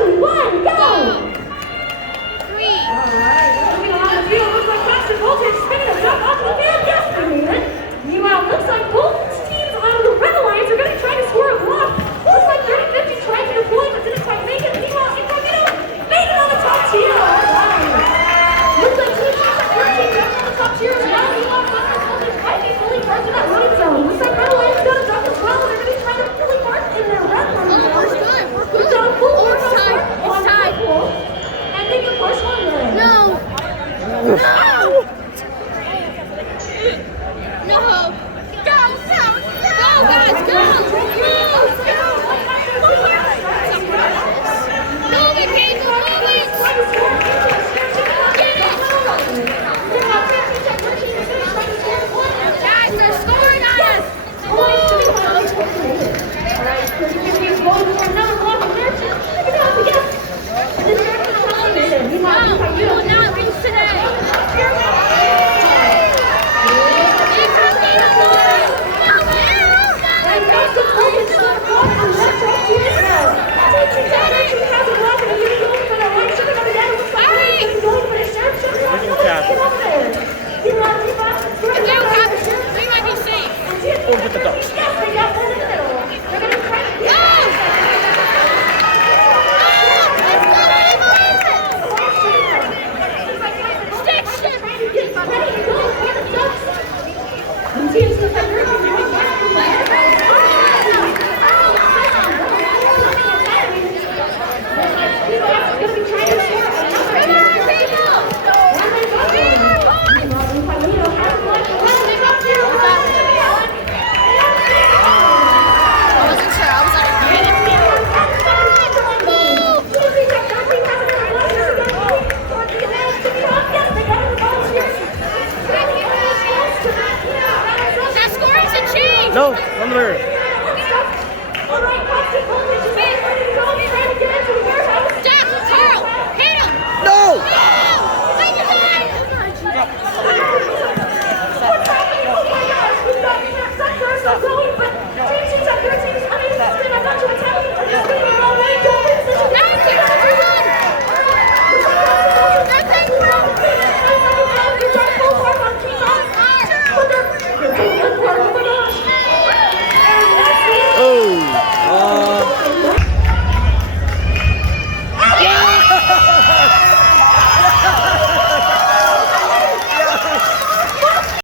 2, 1, go! Three. Alright, moving on the field. Looks like Preston Voltage spinning a jump off the field. Yes, we did. Meanwhile, looks like both teams on the Red Alliance are going to try